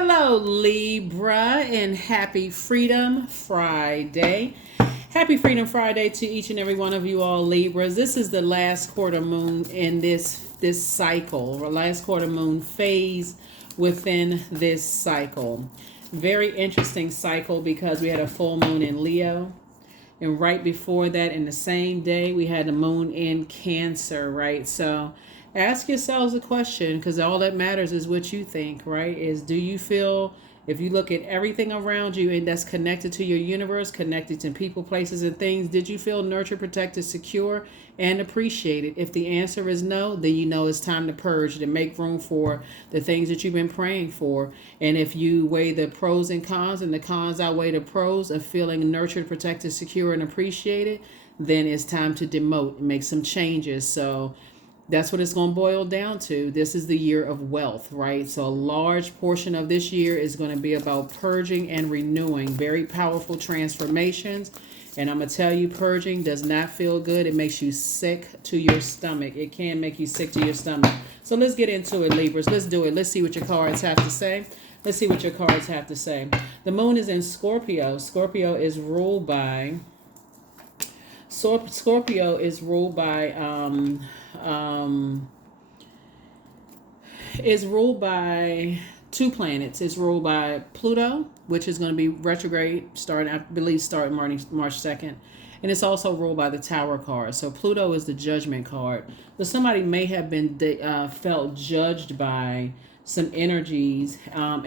Hello, Libra, and happy Freedom Friday. Happy Freedom Friday to each and every one of you all, Libras. This is the last quarter moon in this cycle, or last quarter moon phase within this cycle. Very interesting cycle because we had a full moon in Leo. And right before that, in the same day, we had the moon in Cancer, right? So ask yourselves a question, because all that matters is what you think, right? Is do you feel, if you look at everything around you and that's connected to your universe, connected to people, places, and things, did you feel nurtured, protected, secure, and appreciated? If the answer is no, then you know it's time to purge, to make room for the things that you've been praying for. And if you weigh the pros and cons, and the cons outweigh the pros of feeling nurtured, protected, secure, and appreciated, then it's time to demote and make some changes. So that's what it's going to boil down to. This is the year of wealth, right? So a large portion of this year is going to be about purging and renewing. Very powerful transformations. And I'm going to tell you, purging does not feel good. It makes you sick to your stomach. It can make you sick to your stomach. So let's get into it, Libras. Let's do it. Let's see what your cards have to say. Let's see what your cards have to say. The moon is in Scorpio. Scorpio is ruled by two planets. It's ruled by Pluto, which is going to be retrograde starting, I believe, starting March 2nd. And it's also ruled by the Tower card. So Pluto is the Judgment card. So somebody may have been felt judged by some energies, and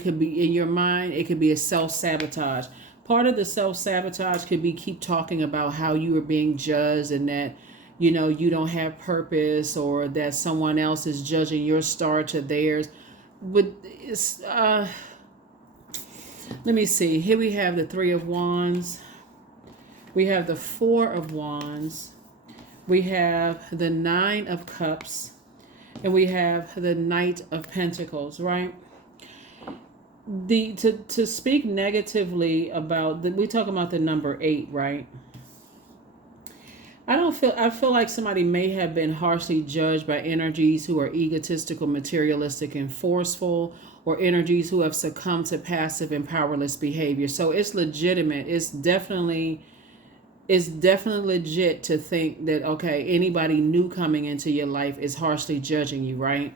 could be in your mind. It could be a self-sabotage. Part of the self-sabotage could be keep talking about how you are being judged and that, you know, you don't have purpose, or that someone else is judging your star to theirs. But it's, let me see. Here we have the Three of Wands. We have the Four of Wands. We have the Nine of Cups. And we have the Knight of Pentacles, right? To speak negatively about we talk about the number 8, right? I feel like somebody may have been harshly judged by energies who are egotistical, materialistic, and forceful, or energies who have succumbed to passive and powerless behavior. So it's legitimate. It's definitely legit to think that, okay, anybody new coming into your life is harshly judging you, right?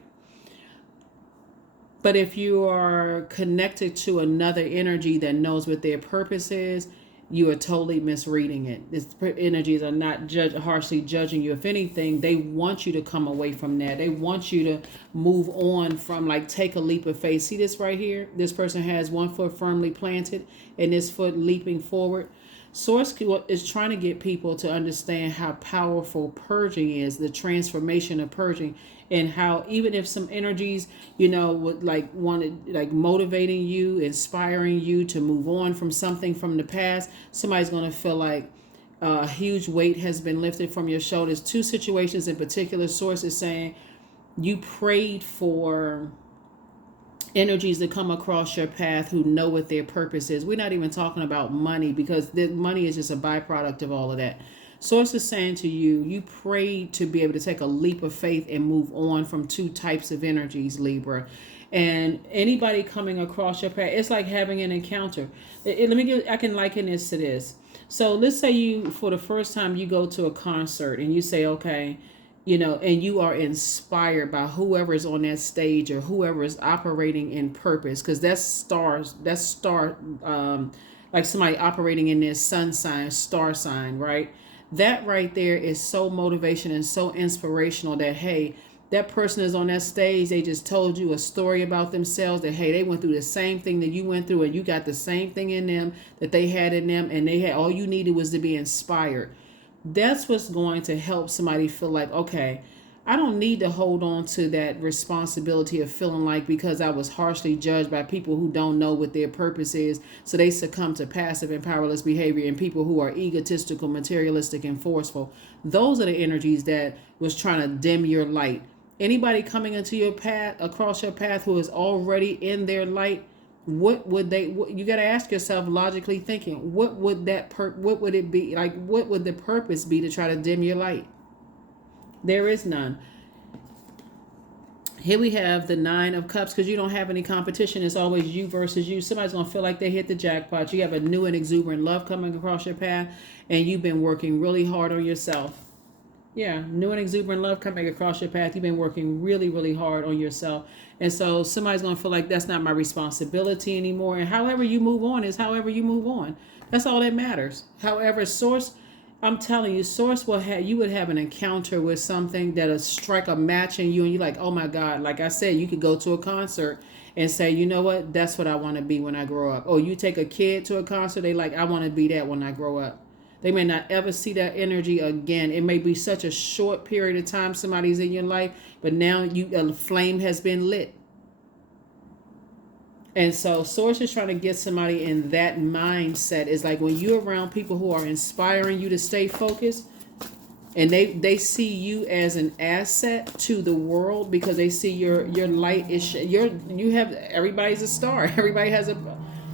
But if you are connected to another energy that knows what their purpose is, you are totally misreading it. These energies are not harshly judging you. If anything, they want you to come away from that. They want you to move on from, like, take a leap of faith. See this right here? This person has one foot firmly planted and this foot leaping forward. Source is trying to get people to understand how powerful purging is, the transformation of purging, and how even if some energies, you know, would motivating you, inspiring you to move on from something from the past, somebody's going to feel like a huge weight has been lifted from your shoulders. Two situations in particular, Source is saying you prayed for energies that come across your path who know what their purpose is. We're not even talking about money, because money is just a byproduct of all of that. Source is saying to you, you prayed to be able to take a leap of faith and move on from two types of energies, Libra. And anybody coming across your path, it's like having an encounter. I can liken this to this. So let's say you, for the first time, you go to a concert and you say, okay, you know, and you are inspired by whoever is on that stage or whoever is operating in purpose, because like somebody operating in their sun sign, star sign, right? That right there is so motivation and so inspirational that, hey, that person is on that stage. They just told you a story about themselves that, hey, they went through the same thing that you went through, and you got the same thing in them that they had in them, and they had, all you needed was to be inspired. That's what's going to help somebody feel like, okay, I don't need to hold on to that responsibility of feeling like, because I was harshly judged by people who don't know what their purpose is, so they succumb to passive and powerless behavior, and people who are egotistical, materialistic, and forceful. Those are the energies that was trying to dim your light. Anybody coming into your path, across your path, who is already in their light, you got to ask yourself, logically thinking, what would it be like? What would the purpose be to try to dim your light? There is none. Here we have the Nine of Cups, because you don't have any competition. It's always you versus you. Somebody's going to feel like they hit the jackpot. You have a new and exuberant love coming across your path, and you've been working really hard on yourself. Yeah, new and exuberant love coming across your path. You've been working really, really hard on yourself. And so somebody's going to feel like that's not my responsibility anymore. And however you move on is however you move on. That's all that matters. However, Source, I'm telling you, Source will have, you would have an encounter with something that'll strike a match in you, and you're like, oh my God. Like I said, you could go to a concert and say, you know what, that's what I want to be when I grow up. Or you take a kid to a concert, they like, I want to be that when I grow up. They may not ever see that energy again. It may be such a short period of time somebody's in your life, but now a flame has been lit. And so Source is trying to get somebody in that mindset. It's like when you're around people who are inspiring you to stay focused, and they see you as an asset to the world, because they see your light is you have, everybody's a star. Everybody has a,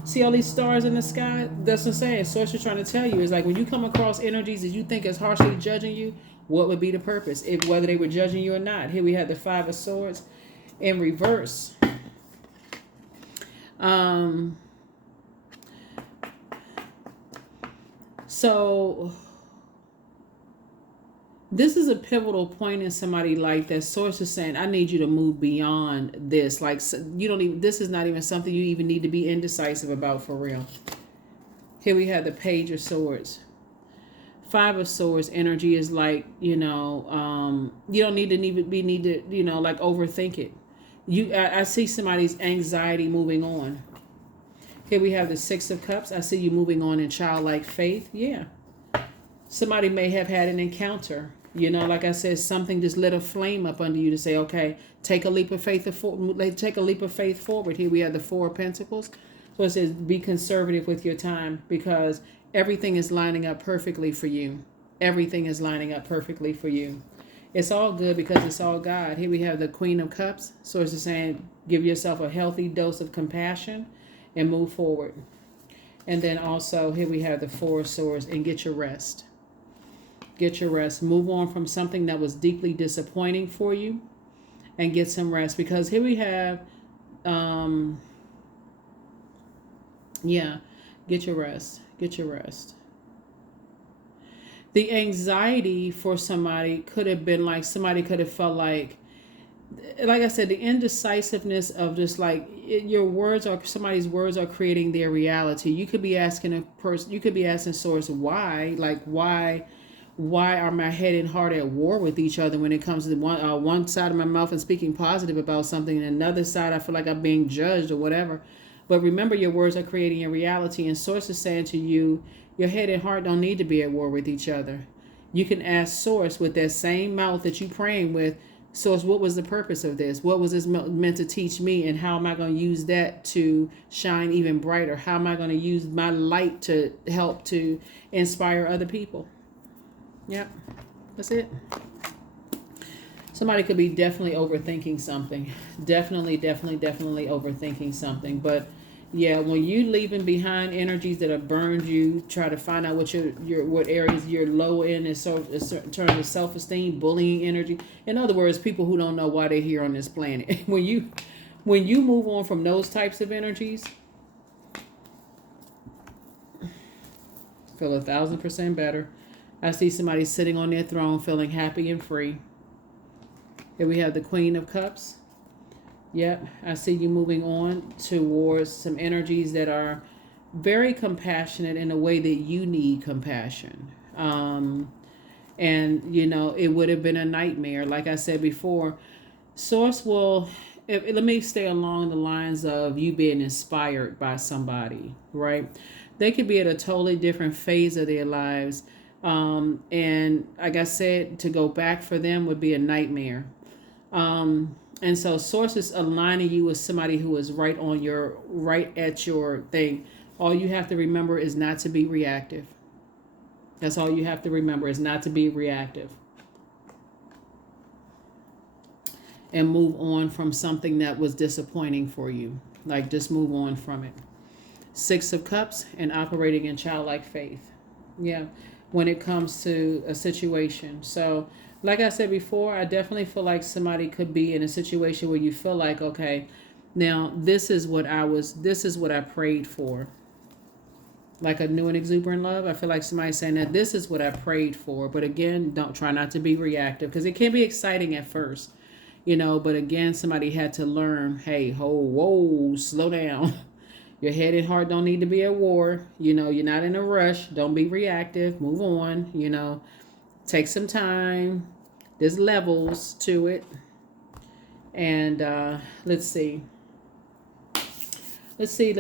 see all these stars in the sky? That's what I'm saying. Source is trying to tell you is like when you come across energies that you think is harshly judging you, what would be the purpose? If whether they were judging you or not. Here we have the Five of Swords in reverse. So this is a pivotal point in somebody's life that Source is saying, I need you to move beyond this. Like, you don't even, this is not even something you even need to be indecisive about for real. Here we have the Page of Swords. Five of Swords energy is like, you don't need to like overthink it. I see somebody's anxiety moving on. Here we have the Six of Cups. I see you moving on in childlike faith. Yeah. Somebody may have had an encounter. Like I said, something just lit a flame up under you to say, okay, take a leap of faith. Take a leap of faith forward. Here we have the Four of Pentacles. So it says, be conservative with your time, because everything is lining up perfectly for you. Everything is lining up perfectly for you. It's all good because it's all God. Here we have the Queen of Cups. So it's saying, give yourself a healthy dose of compassion and move forward. And then also here we have the Four of Swords, and get your rest. Get your rest. Move on from something that was deeply disappointing for you and get some rest. Because here we have, get your rest. Get your rest. The anxiety for somebody could have been like, somebody could have felt like I said, the indecisiveness of just like somebody's words are creating their reality. You could be asking a person, you could be asking Source, why? Like, why are my head and heart at war with each other when it comes to one side of my mouth and speaking positive about something, and another side I feel like I'm being judged or whatever. But remember, your words are creating your reality, and Source is saying to you, your head and heart don't need to be at war with each other. You can ask Source with that same mouth that you praying with, Source, what was the purpose of this? What was this meant to teach me? And how am I going to use that to shine even brighter? How am I going to use my light to help to inspire other people? Yep, that's it. Somebody could be definitely overthinking something. Definitely overthinking something. But yeah, when you leaving behind energies that have burned you, try to find out what areas you're low in terms of self-esteem, bullying energy. In other words, people who don't know why they're here on this planet. When you move on from those types of energies, feel 1,000% better. I see somebody sitting on their throne feeling happy and free. Here we have the Queen of Cups. Yep, I see you moving on towards some energies that are very compassionate in a way that you need compassion. And, it would have been a nightmare. Like I said before, Source will, let me stay along the lines of you being inspired by somebody, right? They could be at a totally different phase of their lives. And like I said, to go back for them would be a nightmare. And so Source is aligning you with somebody who is right at your thing. All you have to remember is not to be reactive. That's all you have to remember, is not to be reactive. And move on from something that was disappointing for you. Like, just move on from it. Six of Cups, and operating in childlike faith. Yeah, when it comes to a situation. So like I said before, I definitely feel like somebody could be in a situation where you feel like, okay, now this is what I prayed for. Like a new and exuberant love. I feel like somebody's saying that this is what I prayed for. But again, don't try not to be reactive because it can be exciting at first, but again, somebody had to learn, hey, whoa, slow down. Your head and heart don't need to be at war. You're not in a rush. Don't be reactive. Move on. Take some time. There's levels to it. And let's see. Let's see,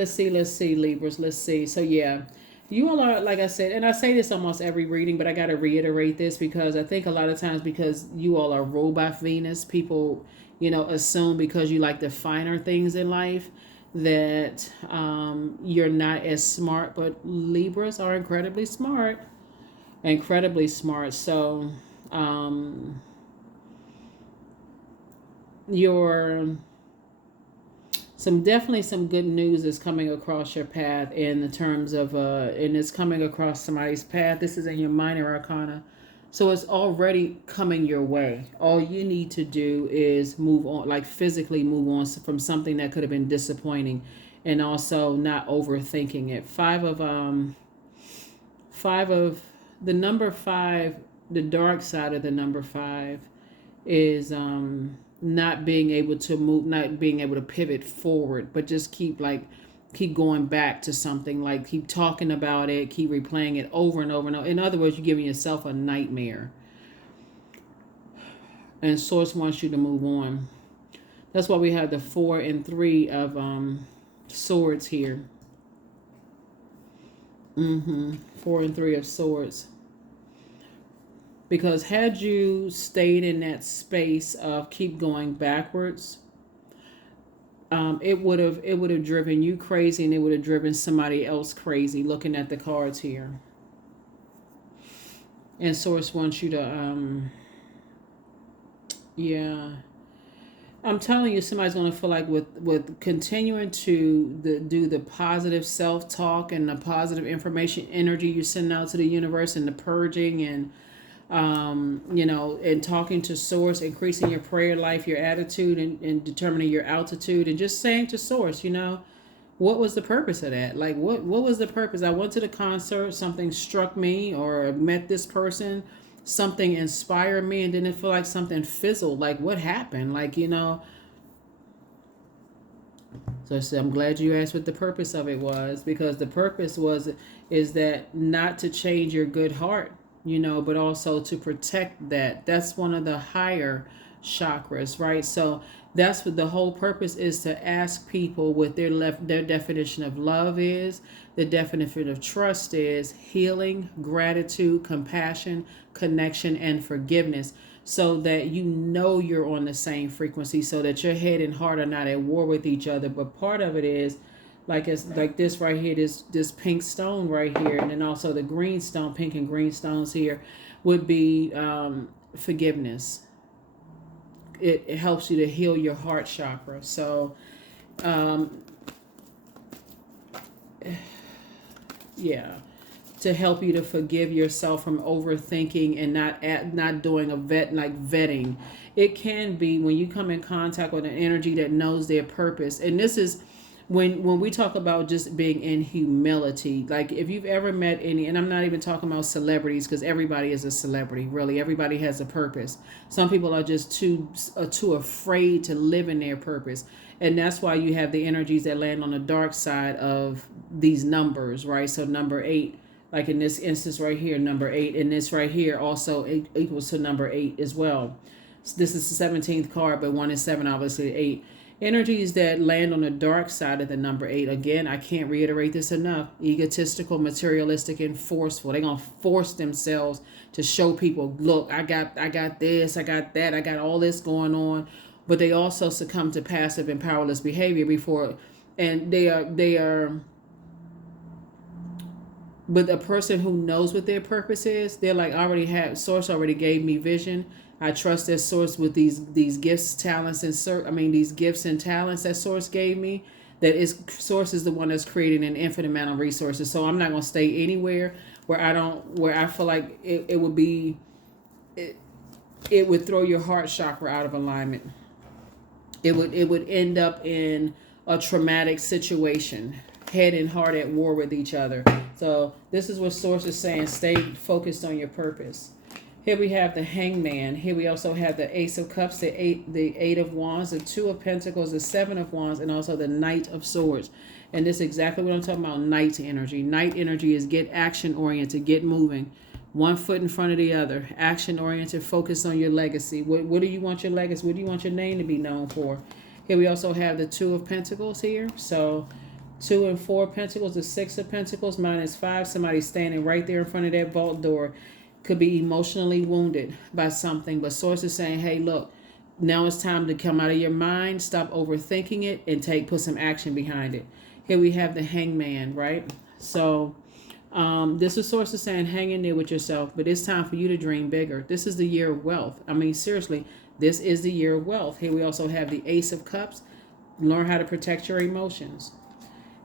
Libras. Let's see. So, yeah, you all are, like I said, and I say this almost every reading, but I got to reiterate this because I think a lot of times because you all are ruled by Venus, people, assume because you like the finer things in life that you're not as smart. But Libras are incredibly smart. Incredibly smart. So, your definitely some good news is coming across your path in the terms of and it's coming across somebody's path. This is in your minor arcana, so it's already coming your way. All you need to do is move on, like physically move on from something that could have been disappointing, and also not overthinking it. Five of the number five, the dark side of the number five is not being able to move, not being able to pivot forward, but just keep going back to something, like keep talking about it, keep replaying it over and over and over. In other words, you're giving yourself a nightmare. And Source wants you to move on. That's why we have the 4 and 3 of swords here. 4 and 3 of swords. Because had you stayed in that space of keep going backwards, it would have driven you crazy, and it would have driven somebody else crazy. Looking at the cards here, and Source wants you to yeah. I'm telling you, somebody's going to feel like with continuing to do the positive self-talk and the positive information energy you send out to the universe, and the purging and and talking to Source, increasing your prayer life, your attitude, and determining your altitude, and just saying to Source, what was the purpose of that? Like, what was the purpose? I went to the concert, something struck me, or met this person, something inspired me, and then it felt like something fizzled. Like, what happened? Like, So I said, I'm glad you asked what the purpose of it was, because the purpose is that not to change your good heart, but also to protect that. That's one of the higher chakras, right? So that's what the whole purpose is, to ask people what their definition of love is, the definition of trust is, healing, gratitude, compassion, connection, and forgiveness, so that you're on the same frequency, so that your head and heart are not at war with each other. But part of it is it's like this right here, this pink stone right here, and then also the green stone, pink and green stones here, would be forgiveness. It helps you to heal your heart chakra. So yeah, to help you to forgive yourself from overthinking and not doing vetting. It can be when you come in contact with an energy that knows their purpose. And this is when we talk about just being in humility. Like, if you've ever met any, and I'm not even talking about celebrities, because everybody is a celebrity, really. Everybody has a purpose. Some people are just too afraid to live in their purpose. And that's why you have the energies that land on the dark side of these numbers, right? So number 8, like in this instance right here, number 8, and this right here also equals to number 8 as well. So this is the 17th card, but 1 and 7, obviously 8. Energies that land on the dark side of the number 8. Again, I can't reiterate this enough. Egotistical, materialistic, and forceful. They're going to force themselves to show people, look, I got this, I got that, I got all this going on. But they also succumb to passive and powerless behavior before, and they are. But the person who knows what their purpose is, they're like, Source already gave me vision. I trust that Source with these gifts, talents, these gifts and talents that Source gave me. Source is the one that's creating an infinite amount of resources. So I'm not going to stay anywhere where I feel like it would be. it would throw your heart chakra out of alignment. It would end up in a traumatic situation, head and heart at war with each other. So this is what Source is saying. Stay focused on your purpose. Here we have the Hangman. Here we also have the Ace of Cups, the Eight of Wands, the Two of Pentacles, the Seven of Wands, and also the Knight of Swords. And this is exactly what I'm talking about, Knight energy. Knight energy is get action oriented, get moving. One foot in front of the other. Action oriented, focus on your legacy. What do you want your legacy? What do you want your name to be known for? Here we also have the Two of Pentacles here. So 2 and 4 of Pentacles, the 6 of Pentacles, -5. Somebody standing right there in front of that vault door. Could be emotionally wounded by something, but Source is saying, hey, look, now it's time to come out of your mind, stop overthinking it, and put some action behind it. Here we have the Hangman, right? So this is Source is saying, hang in there with yourself, but it's time for you to dream bigger. This is the year of wealth. I mean, seriously, this is the year of wealth. Here we also have the Ace of Cups. Learn how to protect your emotions.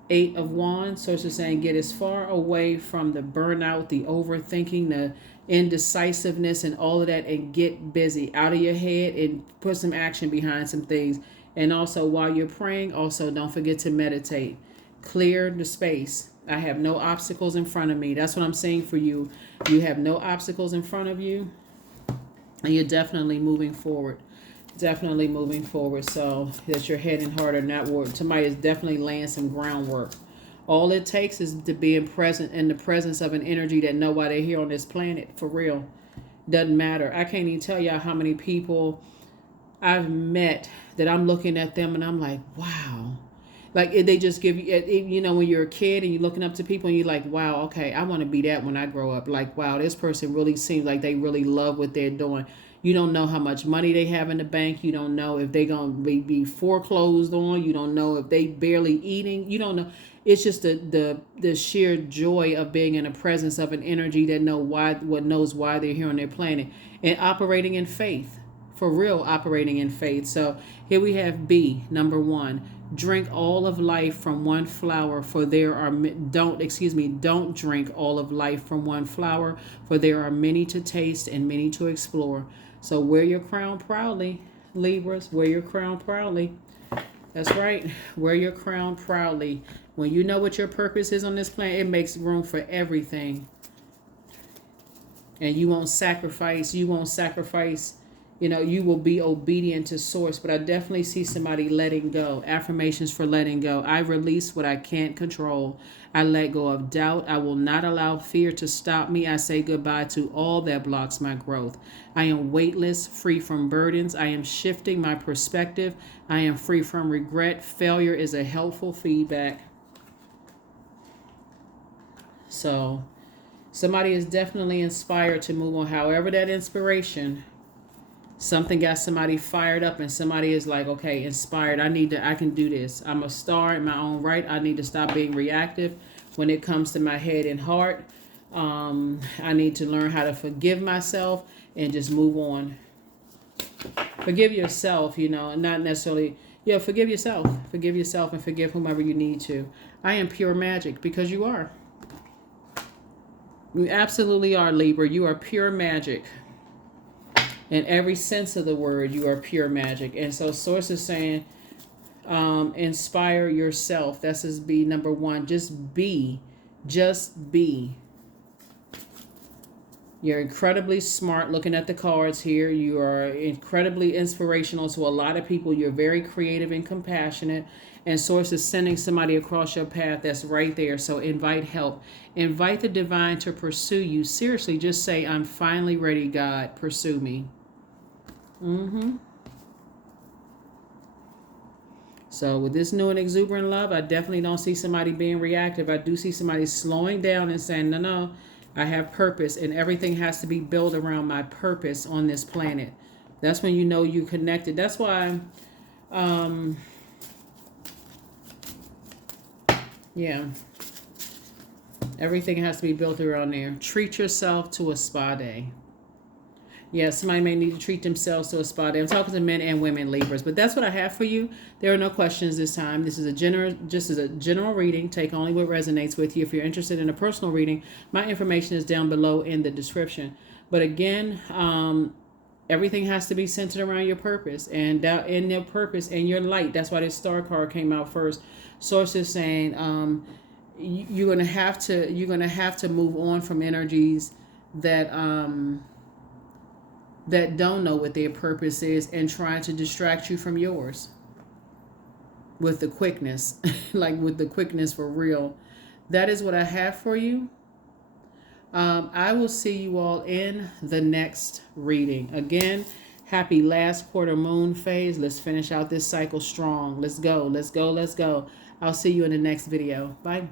8 of Wands. Source is saying, get as far away from the burnout, the overthinking, the indecisiveness and all of that, and get busy out of your head and put some action behind some things. And also while you're praying, also don't forget to meditate. Clear the space. I have no obstacles in front of me. That's what I'm saying for you. You have no obstacles in front of you, and you're definitely moving forward. Definitely moving forward. So that your head and heart are not worried. Somebody is definitely laying some groundwork. All it takes is to be in the presence of an energy that know why they're here on this planet. For real. Doesn't matter. I can't even tell y'all how many people I've met that I'm looking at them and I'm like, wow. Like they just give you, you know, when you're a kid and you're looking up to people and you're like, wow, okay, I want to be that when I grow up. Like, wow, this person really seems like they really love what they're doing. You don't know how much money they have in the bank. You don't know if they're going to be foreclosed on. You don't know if they barely eating. You don't know. It's just the sheer joy of being in the presence of an energy that knows why they're here on their planet and operating in faith. For real, operating in faith. So here we have B, number 1. Drink all of life from one flower, for there are don't drink all of life from one flower, for there are many to taste and many to explore. So wear your crown proudly, Libras. Wear your crown proudly. That's right. Wear your crown proudly. When you know what your purpose is on this planet, it makes room for everything. And you won't sacrifice. You know, you will be obedient to Source. But I definitely see somebody letting go. Affirmations for letting go. I release what I can't control. I let go of doubt. I will not allow fear to stop me. I say goodbye to all that blocks my growth. I am weightless, free from burdens. I am shifting my perspective. I am free from regret. Failure is a helpful feedback. So somebody is definitely inspired to move on. However, that inspiration, something got somebody fired up and somebody is like, okay, inspired. I can do this. I'm a star in my own right. I need to stop being reactive when it comes to my head and heart. I need to learn how to forgive myself and just move on. Forgive yourself, you know, not necessarily, forgive yourself. Forgive yourself and forgive whomever you need to. I am pure magic because you are. You absolutely are, Libra. You are pure magic. In every sense of the word, you are pure magic. And so Source is saying, inspire yourself. That's his B, number 1. Just be. Just be. You're incredibly smart. Looking at the cards here, you are incredibly inspirational to a lot of people. You're very creative and compassionate. And Source is sending somebody across your path that's right there. So invite help. Invite the divine to pursue you. Seriously, just say, I'm finally ready, God. Pursue me. So with this new and exuberant love, I definitely don't see somebody being reactive. I do see somebody slowing down and saying, no, I have purpose, and everything has to be built around my purpose on this planet. That's when you know you're connected. That's why, everything has to be built around there. Treat yourself to a spa day. Yeah, somebody may need to treat themselves to a spa day. I'm talking to men and women, Libras, but that's what I have for you. There are no questions this time. This is a general reading. Take only what resonates with you. If you're interested in a personal reading, my information is down below in the description. But again, Everything has to be centered around your purpose, and that in your purpose and your light. That's why this star card came out first. Source is saying you're gonna have to move on from energies that that don't know what their purpose is and trying to distract you from yours with the quickness, like with the quickness for real. That is what I have for you. I will see you all in the next reading. Again, happy last quarter moon phase. Let's finish out this cycle strong. Let's go. Let's go. Let's go. I'll see you in the next video. Bye.